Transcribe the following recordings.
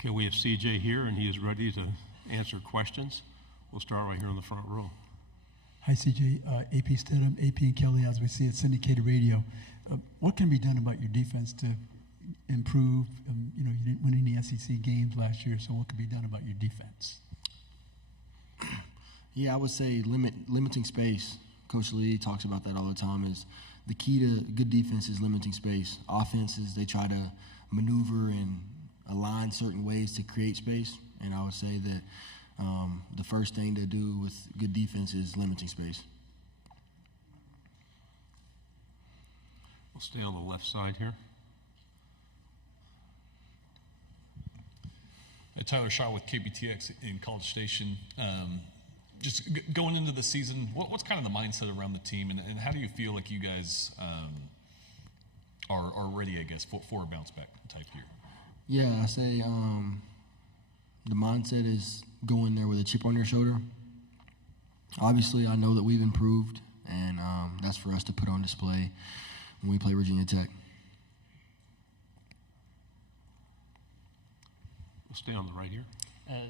Okay, we have C.J. here, and he is ready to answer questions. We'll start right here on the front row. Hi, CJ. AP Stidham, AP and Kelly, as we see at syndicated radio. What can be done about your defense to improve? You didn't win any SEC games last year, so what can be done about your defense? Yeah, I would say limiting space. Coach Lee talks about that all the time. Is the key to good defense is limiting space. Offenses, they try to maneuver and align certain ways to create space, and I would say that the first thing to do with good defense is limiting space. We'll stay on the left side here. Tyler Shaw with KBTX in College Station. Just going into the season, what's kind of the mindset around the team, and how do you feel like you guys are ready, I guess, for a bounce back type year? Yeah, I say the mindset is going there with a chip on your shoulder. Obviously, I know that we've improved, and that's for us to put on display when we play Virginia Tech. We'll stay on the right here.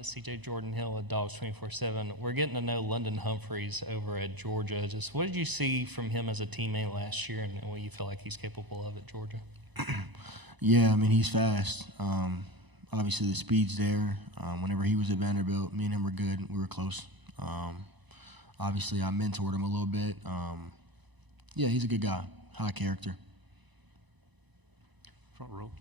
CJ Jordan Hill with Dogs 24/7. We're getting to know London Humphreys over at Georgia. Just what did you see from him as a teammate last year, and what you feel like he's capable of at Georgia? Yeah, I mean, he's fast. Obviously, the speed's there. Whenever he was at Vanderbilt, me and him were good. We were close. Obviously, I mentored him a little bit. Yeah, he's a good guy, high character. Front row.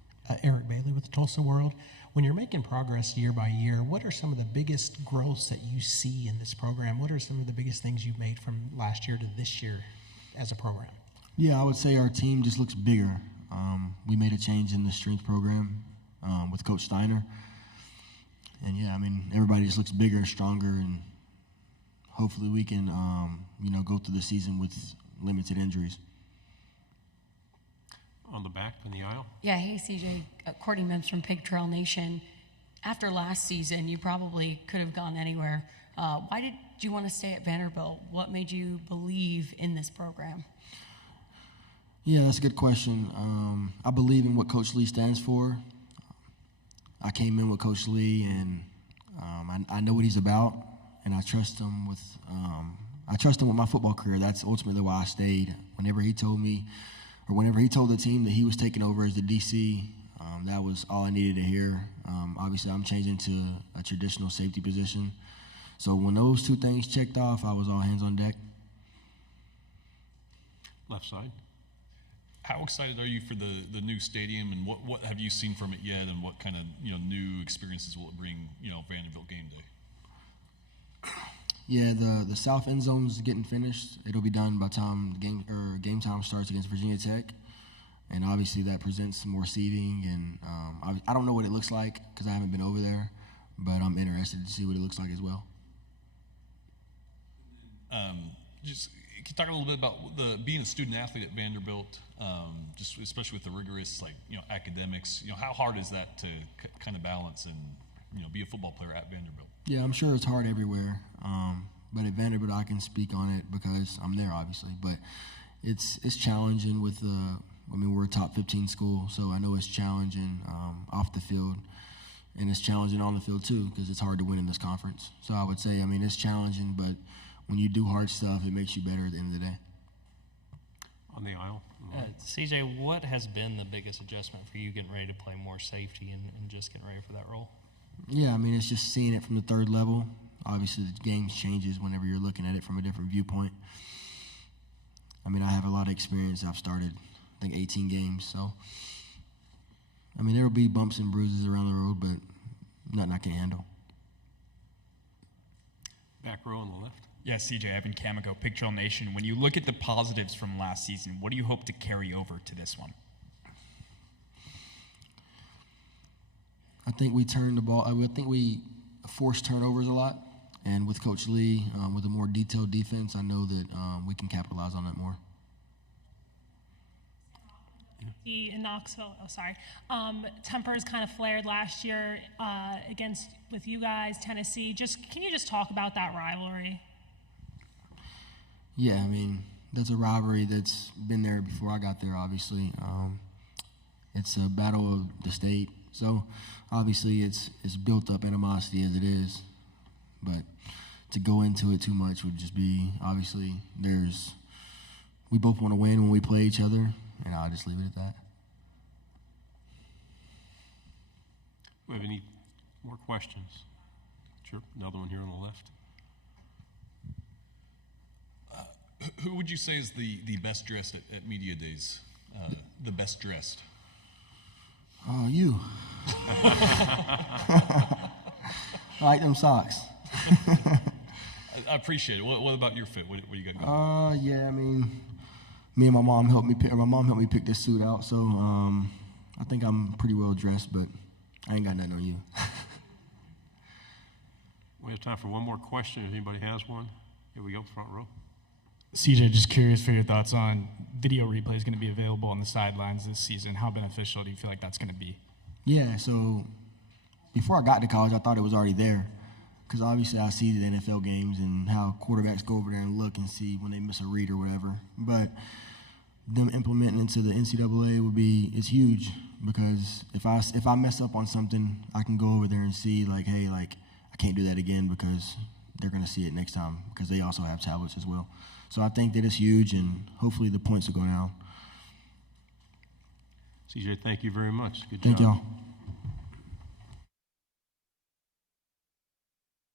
Eric Bailey with the Tulsa World. When you're making progress year by year, what are some of the biggest growths that you see in this program? What are some of the biggest things you've made from last year to this year as a program? Yeah, I would say our team just looks bigger. We made a change in the strength program with Coach Steiner. And, yeah, I mean, everybody just looks bigger and stronger, and hopefully we can, go through the season with limited injuries. On the back, in the aisle. Yeah, hey, CJ. Courtney Mims from Pig Trail Nation. After last season, you probably could have gone anywhere. Why did you want to stay at Vanderbilt? What made you believe in this program? Yeah, that's a good question. I believe in what Coach Lee stands for. I came in with Coach Lee, and I know what he's about, and I trust him with my football career. That's ultimately why I stayed. Whenever he told the team that he was taking over as the DC, that was all I needed to hear. Obviously, I'm changing to a traditional safety position. So when those two things checked off, I was all hands on deck. Left side. How excited are you for the new stadium, and what have you seen from it yet, and what kind of new experiences will it bring Vanderbilt game day? Yeah, the south end zone is getting finished. It'll be done by the time game time starts against Virginia Tech, and obviously that presents some more seating. And I don't know what it looks like because I haven't been over there, but I'm interested to see what it looks like as well. Just can you talk a little bit about being a student athlete at Vanderbilt, just especially with the rigorous academics. How hard is that to kind of balance and be a football player at Vanderbilt? Yeah, I'm sure it's hard everywhere, but at Vanderbilt I can speak on it because I'm there, obviously. But it's challenging with we're a top 15 school, so I know it's challenging off the field, and it's challenging on the field too because it's hard to win in this conference. So I would say, it's challenging, but when you do hard stuff, it makes you better at the end of the day. On the aisle. CJ, what has been the biggest adjustment for you getting ready to play more safety and just getting ready for that role? Yeah, it's just seeing it from the third level. Obviously, the game changes whenever you're looking at it from a different viewpoint. I have a lot of experience. I've started, 18 games. So, there will be bumps and bruises around the road, but nothing I can't handle. Back row on the left. Yeah, CJ, Evan Camico, Pig Trail Nation. When you look at the positives from last season, what do you hope to carry over to this one? I think we turned the ball. I think we forced turnovers a lot, and with Coach Lee, with a more detailed defense, I know that we can capitalize on that more. In Knoxville, tempers kind of flared last year with you guys, Tennessee. Can you just talk about that rivalry? Yeah, that's a rivalry that's been there before I got there. Obviously, it's a battle of the state. So obviously it's built up animosity as it is, but to go into it too much would just be, obviously we both want to win when we play each other, and I'll just leave it at that. Do we have any more questions? Sure, another one here on the left. Who would you say is the best dressed at media days? The best dressed? Oh, you. I like them socks. I appreciate it. What about your fit? What do you got going? Yeah, I mean, me and my mom helped me pick this suit out, so I think I'm pretty well dressed, but I ain't got nothing on you. We have time for one more question if anybody has one. Here we go, front row. CJ, just curious for your thoughts on video replay is going to be available on the sidelines this season. How beneficial do you feel like that's going to be? Yeah, so before I got to college, I thought it was already there, because obviously I see the NFL games and how quarterbacks go over there and look and see when they miss a read or whatever. But them implementing into the NCAA it's huge, because if I mess up on something, I can go over there and see like, hey, like I can't do that again, because they're going to see it next time, because they also have tablets as well. So I think that it's huge, and hopefully the points will go down. CJ, thank you very much. Good job. Thank y'all.